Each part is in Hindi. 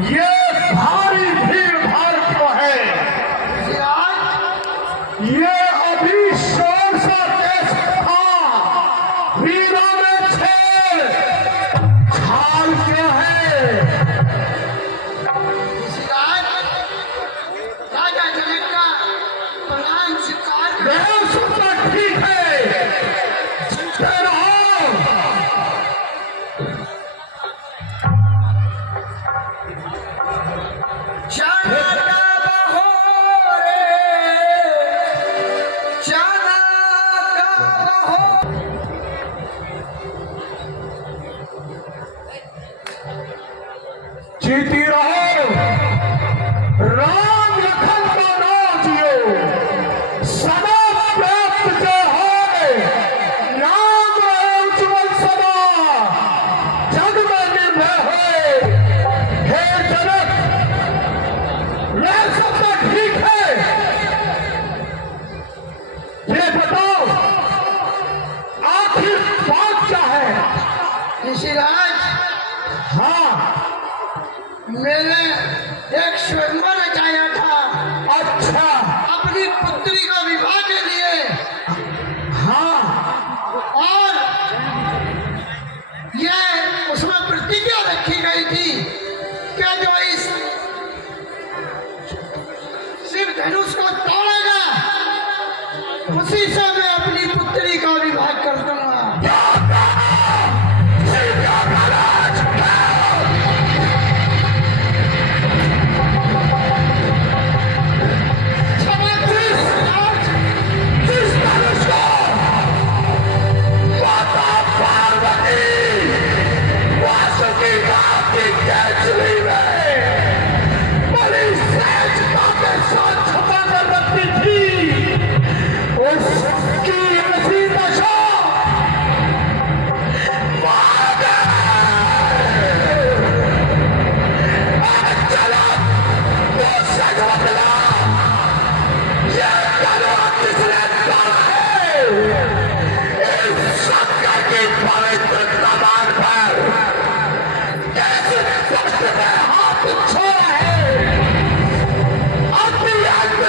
ये भारी भीड़ भाड़ क्यों है? ये अभी शोर सा देश था, वीरों में छे खाल क्यों है? राजा जनक का प्रधान शिकार सब ठीक है, जीते रहो। जीती रहो, राम लखन का नाम जियो, सदा प्राप्त जो है, नाम रहे उज्ज्वल सदा, जग में निर्भय है। हे जनक, यह सब तो ठीक है, ये बताओ आखिर बात क्या है? ऋषिराज, हाँ, मैंने एक स्वयंवर रचाया था। अच्छा, अपनी पुत्री का विवाह के लिए। हाँ, और यह उसमें प्रतिज्ञा रखी गई थी कि जो इस शिव धनुष को तोड़ेगा उसी से मैं अपनी पुत्री का विवाह कर दूंगा।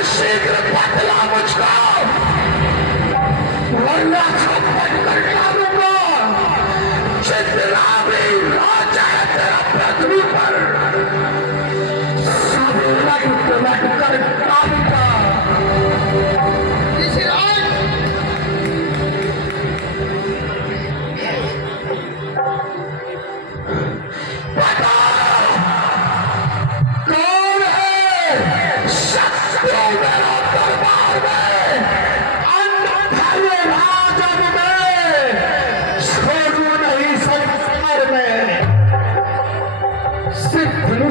शीघ्र बदला मुझका, वरना छप्पन कर डालूंगा। जितना भी राजा है तेरा पृथ्वी पर, सब लट लट कर डालूंगा।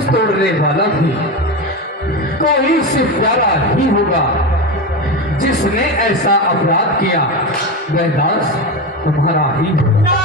तोड़ने वाला भी कोई सिर्फ प्यारा ही होगा, जिसने ऐसा अपराध किया वह दास तुम्हारा ही होगा।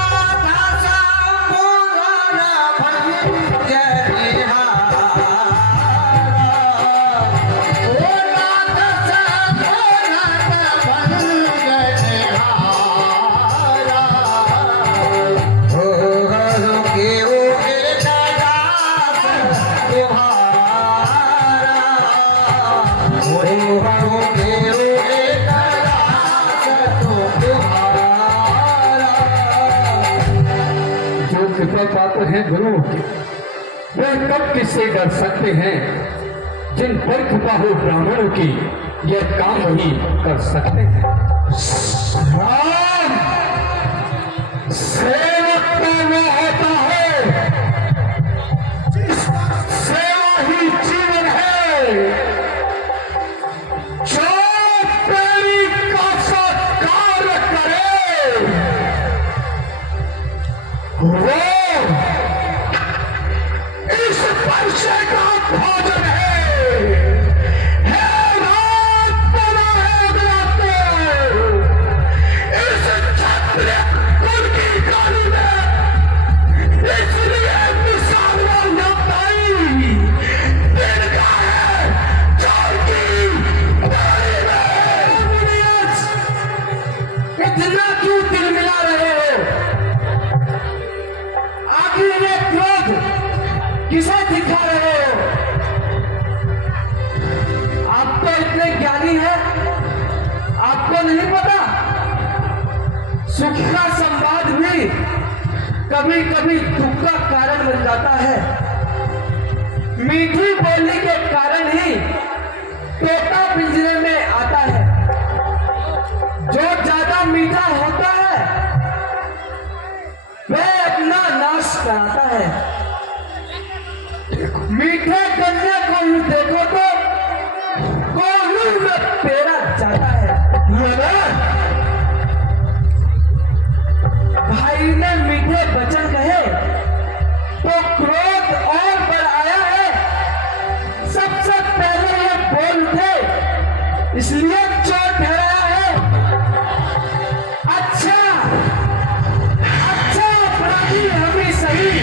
पात्र हैं गुरु, वे कब किससे डर सकते हैं? जिन पर कृपा हो ब्राह्मणों की, यह काम वही कर सकते हैं। राम सेवक का वो होता है, सेवा ही जीवन है, जो तेरी का कार्य करे वो का भोजन है। रात बना है इस छत्र कुल की गाली में कभी कभी दुख का कारण बन जाता है। मीठी बोली के कारण ही तोता पिंजरे में आता है। जो ज्यादा मीठा होता है वह अपना नाश कराता है। मीठे गन्ने को ही देखो तो कोहलू में पेरा जाता है। भाई ने मीठे वचन कहे तो क्रोध और बढ़ आया है। सबसे पहले ये बोल उठे इसलिए चोट ठहराया है। अच्छा अपराधी हम ही सही,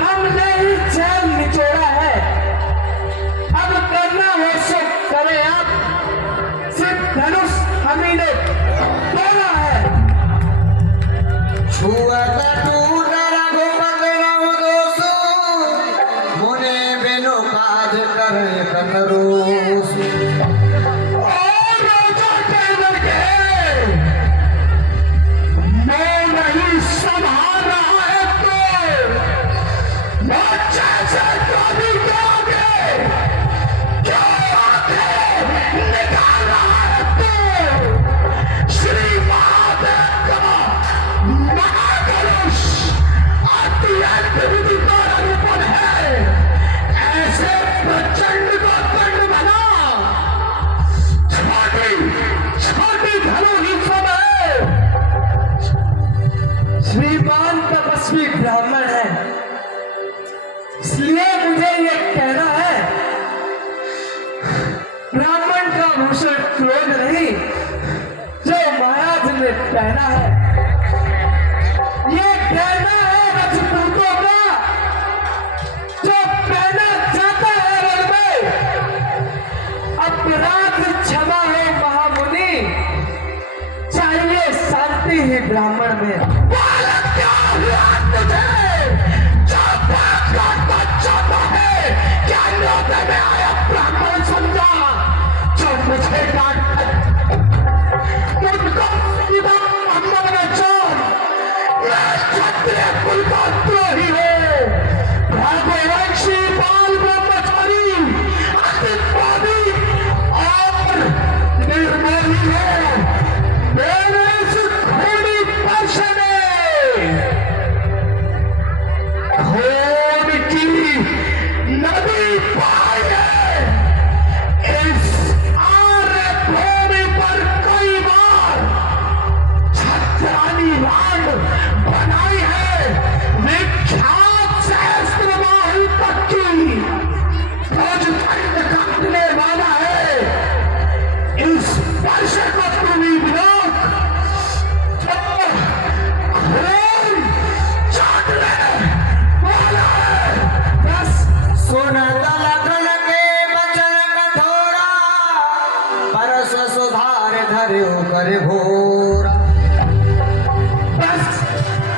हमने ही चैन निचोड़ा है। अब करना हो सो करे आप, सिर्फ धनुष हम ही ने तोड़ा है। श्रीमान तपस्वी ब्राह्मण है, इसलिए मुझे ये कहना है, ब्राह्मण का भूषण क्रोध नहीं जो महाराज ने पहना है। ये कहना है राजपूतों का जो पहना जाता है रण में। अपराध क्षमा हो महामुनि, चाहिए शांति ही ब्राह्मण में। बस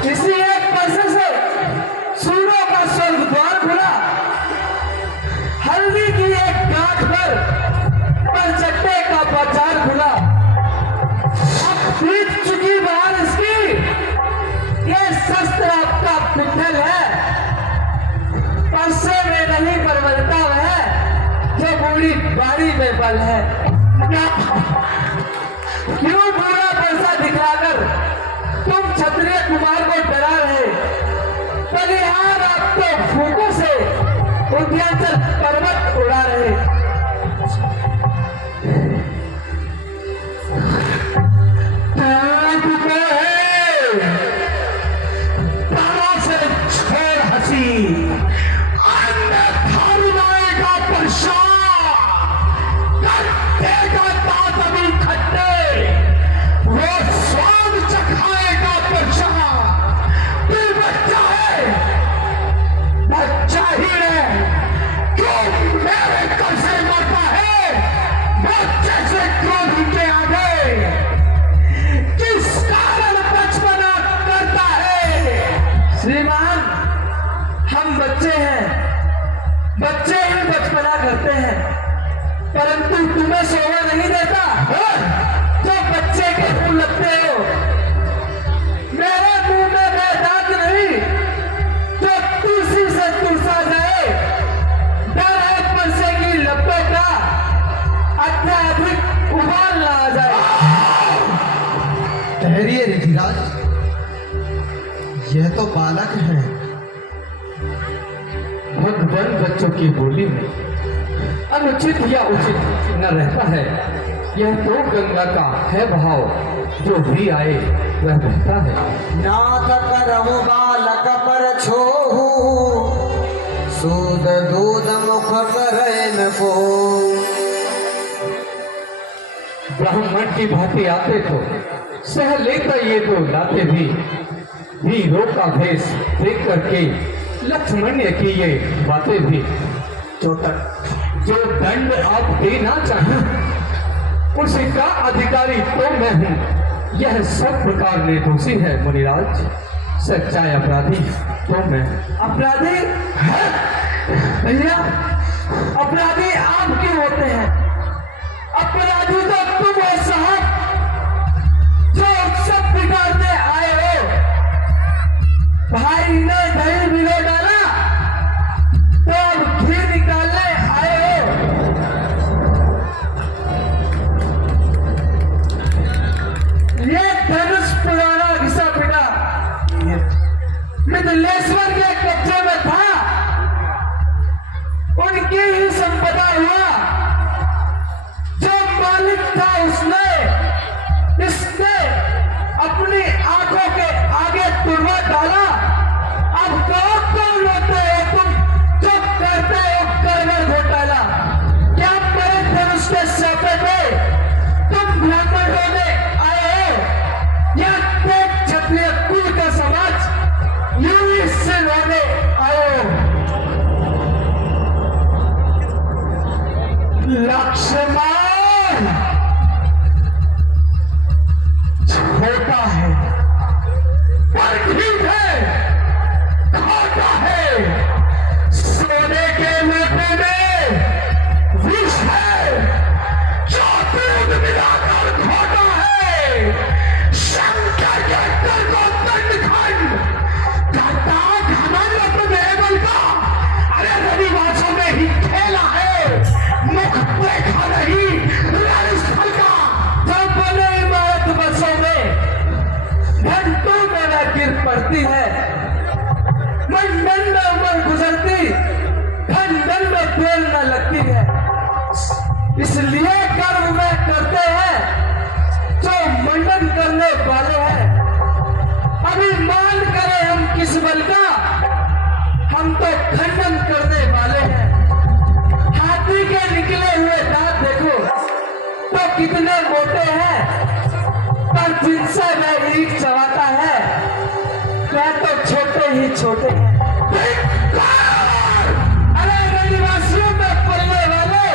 इसी एक वर्ष से सूरों का स्वर्ग द्वार खुला। हल्दी की एक गांठ पर चट्टे का बाजार खुला। अब बीत चुकी बाहर इसकी, ये शस्त्र आपका पिट्ठल है। परसे में नहीं परवलता वह जो बूढ़ी बाड़ी में बल है। क्यों बुरा पैसा दिखाकर तुम क्षत्रिय कुमार को डरा रहे? बलिहार आप तो फूकों से उद्याचल पर्वत उड़ा रहे। से छोड़ हंसी श्रीमान, हम बच्चे हैं, बच्चे ही बचपना करते हैं, परंतु तुम्हें सोना नहीं देता जो बच्चे के मुंह लगते हो। मेरे मुंह में मैदान बात नहीं जो तुलसी से तुलसा जाए। डर है परसे की लपटों का अत्याधिक उबाल ना आ जाए। ठहरिए ऋषिराज, यह तो बालक है। भगवान बच्चों की बोली में अनुचित या उचित न रहता है। यह तो गंगा का है भाव, जो भी आए वह बहता है। नाथ करहु बालक पर छोहु, सूद दूध मुख करे न को। ब्राह्मण की भांति आते तो सह लेता ये तो लाते भी। वीरों का भेष देख करके लक्ष्मण्य की ये बातें भी। जो दंड आप देना चाहें उसी का अधिकारी तो मैं हूँ। यह सब प्रकार निर्दोषी है मुनिराज, सच्चाई अपराधी तो मैं। अपराधी है भैया, अपराधी आप क्यों होते हैं? अपराधी तो तुम हो साहब, जो सब बिगाड़ने आए हो। भाई ने दही भिगो डाला तो अब घी निकालने आए हो। ये धनुष पुराना घिसा पिटा मिथिलेश्वर के कब्जे में था, उनकी ही संपदा हुआ। जो मालिक था इसने अपनी आंखों के आगे तुड़वा डाला। अब कौन होते हो तुम जो करते हो करवर घोटाला? क्या मेरे धनुष के सौंपे पे तुम ब्राह्मण होने आए हो, या तेज क्षत्रिय कुल का समाज यूं ही सिलवाने आए हो? लक्ष्मण छोटा है पर ठीक है, खोटा है। सोने के लोटे में विष है, जो दूध मिलाकर खोटा है। शंकर के दर को दंडखंड करता घमंड अपने बल का। अरे रविवासों में ही खेला है, मुख देखा नहीं रणस्थल का। जब बने इमारत बसों में घंटों में न गिर पड़ती है, मंडन में उम्र गुजरती खंडन में बेल न लगती है। इसलिए कर्म में करते हैं जो मंडन करने वाले हैं। अभिमान करें हम किस बल का, हम तो खंडन करने वाले हैं। हाथी के निकले हुए दांत देखो तो कितने मोटे हैं, पर जिनसे वह ईंट चबाता है वह तो छोटे ही छोटे हैं। अरे रविवासियों में पड़ने वाले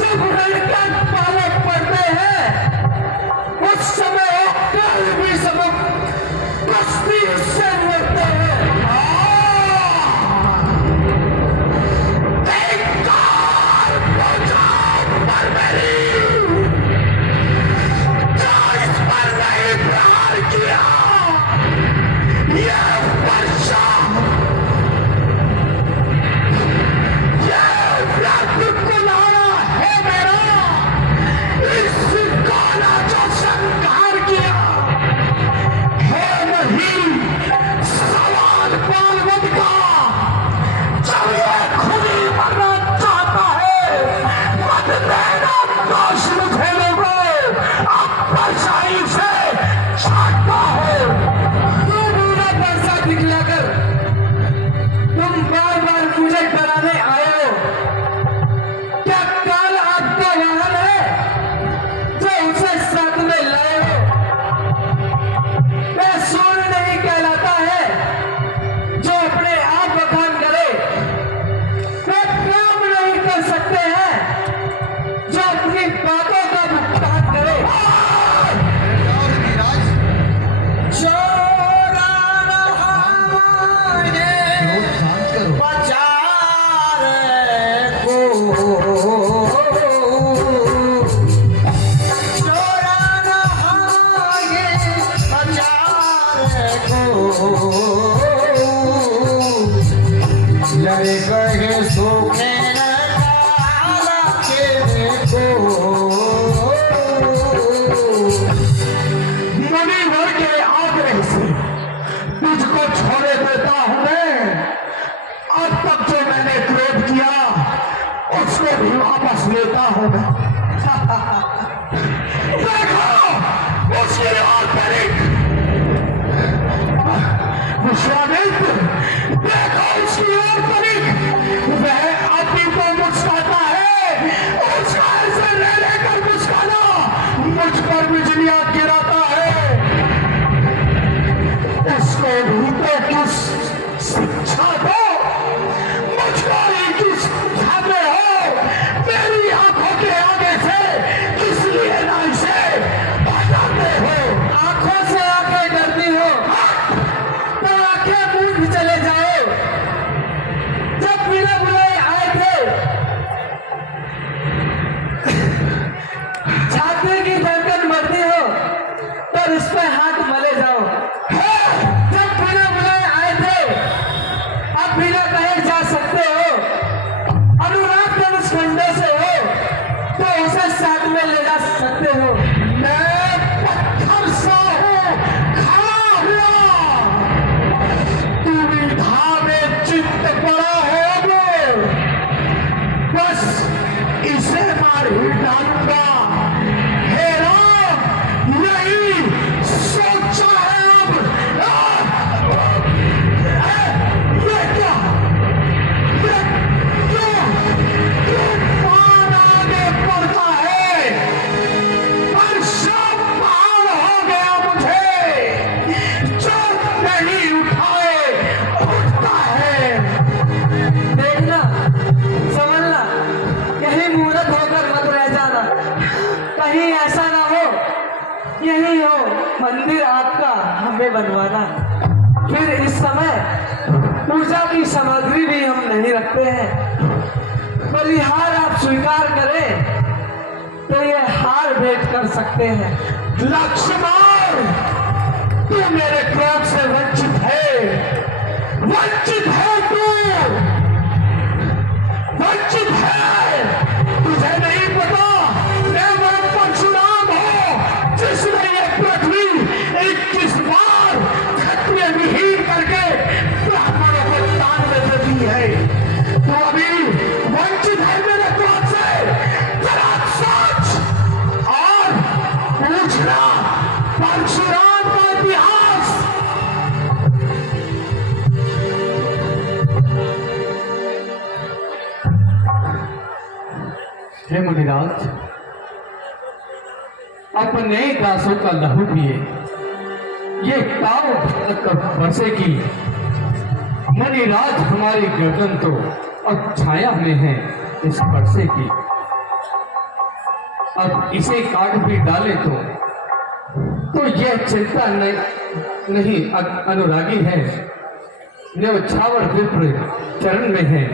जब रणकंठ पाले पड़ते हैं, उस समय वो काल भी सबक बस्ती उससे लड़ते हैं। Yeah, मणिवर के आग्रह से तुझको छोड़े देता हूं मैं। अब तक जो मैंने क्रोध किया उसको भी वापस लेता हूं मैं। देखो उसकी ओर तरीक विश्वामित्र, देखो उसकी ओर तरीक, वह अभी को मुस्काता है। उसका ऐसे रह रहकर मुस्काना मुझ पर बिजलियां गिराता है। उसको भी तो कुछ शिक्षा दो, मुझको ही कुछ समझाते हो। मेरी आंखों के आगे से किस लिए ना इसे भगाते हो? आंखों से आंखें डरती हो तो आंखें मूंद चले जाओ। जब बिना बुलाए आए थे छाती की धड़कन बढ़ती हो तो इस पे हाथ मले जाओ। जब बिना बुलाए आए थे अब बिना कहे जा सकते हो। अनुराग धनुष खंडों से हो तो उसे साथ में ले जा सकते हो। मैं पत्थर सा हूं खड़ा हुआ, तू विधा में चित्त पड़ा है। अब बस इसे मार ही डालूंगा। हे राम, यही सोचा है अब। ये क्या, ये क्यों तूफान आगे बढ़ता है? वर्षा पार हो गया मुझे, जो नहीं उठाए उठता है। देखना, समझना, यही मुहूर्त होकर मत रह जाना। कहीं ऐसा ना हो यही हो मंदिर आपका हमें बनवाना। फिर इस समय पूजा की सामग्री भी हम नहीं रखते हैं। बलिहार आप स्वीकार करें तो ये हार भेंट कर सकते हैं। लक्ष्मण, तू मेरे क्रोध से वंचित है, वंचित है तू, वंचित है। तुझे नहीं पता मैं वो परशुराम हूं जिसने ये पृथ्वी 21 बार क्षत्रिय विहीन करके ब्राह्मणों को दान में दे दी है। तो अभी वंचित है मेरे क्रोध से। जरा सोच और पूछना परशुराम का इतिहास। हे मुनिराज, अपने दासों का लहू पिए, ये ताव बसेगी। मुनिराज हमारी गर्दन तो अब छाया में है इस बरसे की। अब इसे काट भी डाले तो यह चिंता नहीं अनुरागी है। न्यौछावर विप्र चरण में है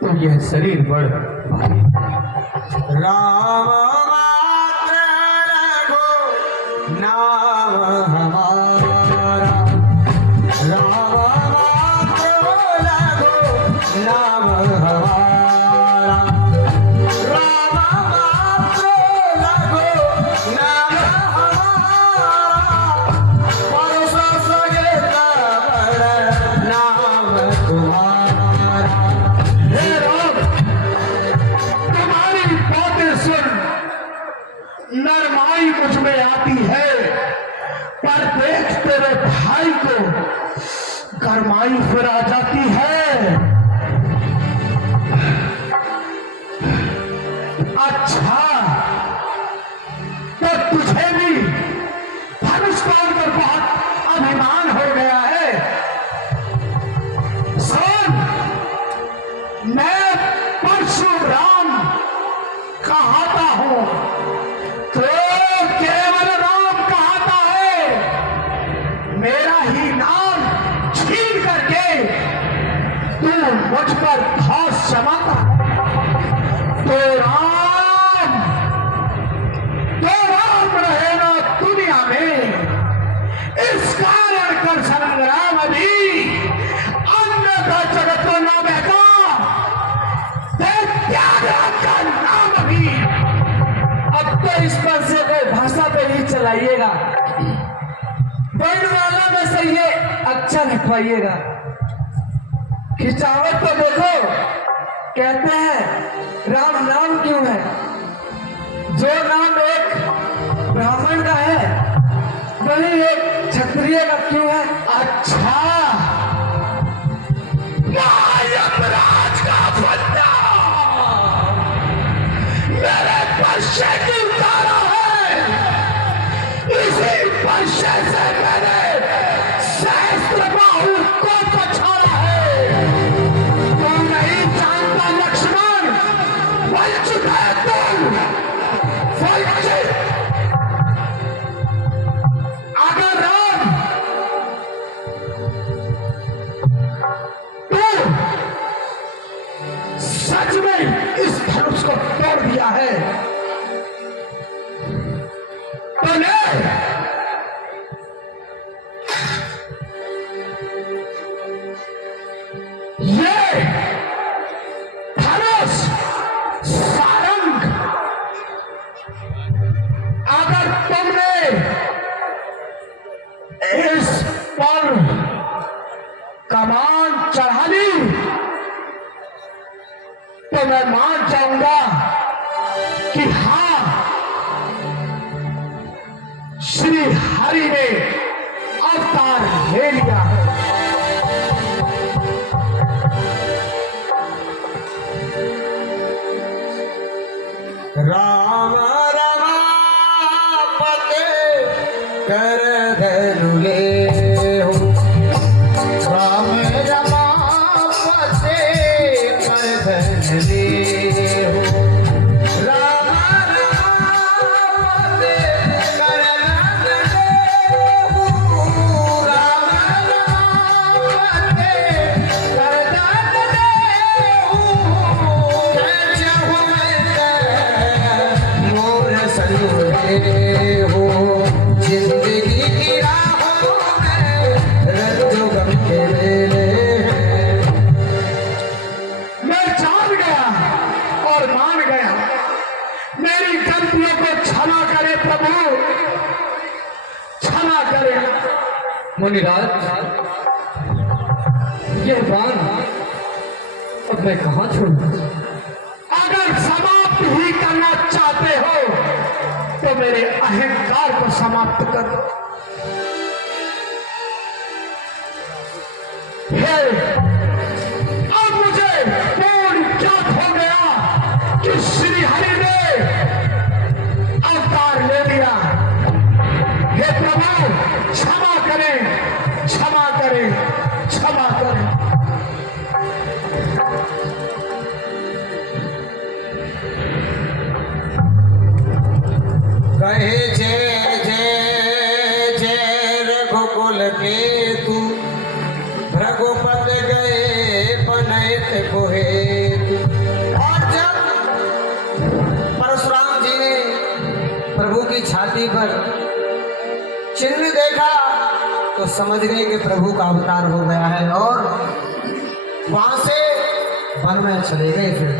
तो यह शरीर बड़ भारी। राम मात्र रघु नाम हमारा, राम मात्र रघु नाम हमारा, राम मात्र रघु नाम हमारा, परसो सगेत बड़ नाम तुम्हारा। हे राम, तुम्हारी बातें सुन नरमाई मुझ में आती है, पर देख तेरे भाई को गरमाई फिर आ जाती है। अच्छा, तो तुझे भी धनुष बाण पर बहुत अभिमान हो गया है। सुन, मैं परशुराम कहाता हूं, तो केवल राम कहाता है। मेरा ही नाम छीन करके तू मुझ पर घास जमाता है। तो राम रहे ना दुनिया में। इस कारण कर संग्राम अभी अन्य का जगत को ना बहका खिंचवाइएगा। खिंचावट तो देखो, कहते हैं राम नाम क्यों है? जो नाम एक ब्राह्मण का है वही एक क्षत्रिय का क्यों है? अच्छा, यमराज का बंदा मेरे पर्चे की उतारा है, इसी पर्चे से मैंने सहस्त्रबाहु को पछाड़ा है। तू नहीं जानता लक्ष्मण, वंचित है तू, वंचित। अगर राम तू सच में इस धनुष को तोड़ दिया है तो ले, ये धनुष सारंग अगर तुमने इस पर कमान चढ़ा ली तो मैं मान जाऊंगा कि हाँ, श्री हरि ने अवतार ले लिया है। राम रमापते कर धनु ले हो, राम रमापते कर धनु ले हो, राम रमापते कर धनु ले हो, राम रमापते कर धनु ले हो, मोर सलूरे हो, जिंदगी की राहों में रज्जो गम के मेले हैं। मैं जान गया और मान गया, मेरी गलतियों को क्षमा करे प्रभु, क्षमा करे। मुनिराज, ये बाण अब मैं कहाँ छोड़ूं? अगर समाप्त ही करना चाहते हो तो मेरे अहंकार को समाप्त कर दो। हे, अब मुझे पूर्ण ज्ञात हो गया कि श्री हरि ने अवतार ले लिया। हे प्रभु, क्षमा करें, क्षमा करें, क्षमा करें। कहे जय जय जय रघुकुल के तू, भृगुपत गए बनैत कोहे तू। और जब परशुराम जी ने प्रभु की छाती पर चिन्ह देखा तो समझ गए कि प्रभु का अवतार हो गया है, और वहां से वन में चले गए। फिर